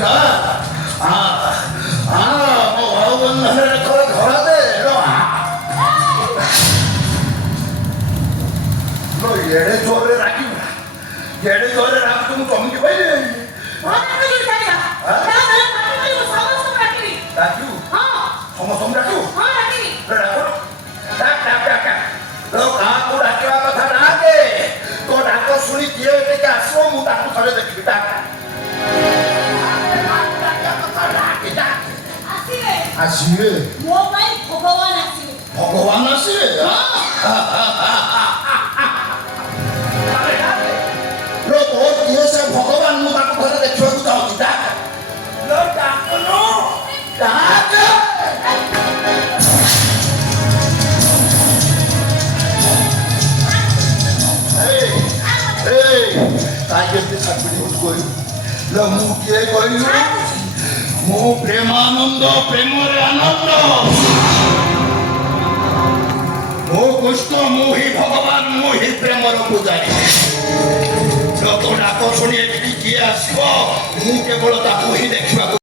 ଆସିଲା ମୋ ଭାଉ ବନ୍ଧନରେ ଥରେ ଧରା ଦେ ଏଡେ ଜୋରରେ ରାଗିବୁ ଏଡେ ଜୋରରେ ରାଗୁ ମୁଁ ଚମକି ପାଇଲି ଡାକିବୁ ସମସ୍ତଙ୍କୁ ଡାକିବୁ କାହାକୁ ଡାକିବା କଥା ଡାକେ ତୋ ଡାକ ଶୁଣି କିଏ ଟିକେ ଆସିବ ମୁଁ ତାକୁ ଥରେ ଦେଖିବି ଆସିବେ ମୋ ପାଇଁ ଭଗବାନ ଆସିବେ ଭଗବାନ ଆସିବେ କିଏ ସେ ଭଗବାନ ମୁଁ ତାକୁ ଥରେ ଦେଖିବାକୁ ଚାହୁଁଛି ମୁଁ କିଏ କହିଲୁ ମୁଁ ପ୍ରେମାନନ୍ଦ ପ୍ରେମରେ ଆନନ୍ଦ ମୁଁ କୃଷ୍ଣ ମୁଁ ହିଁ ଭଗବାନ ମୁଁ ହିଁ ପ୍ରେମର ପୂଜାରୀ ତୋ ଡାକ ଶୁଣି ଏଠିକି କିଏ ଆସିବ ମୁଁ କେବଳ ତାକୁ ହିଁ ଦେଖିବାକୁ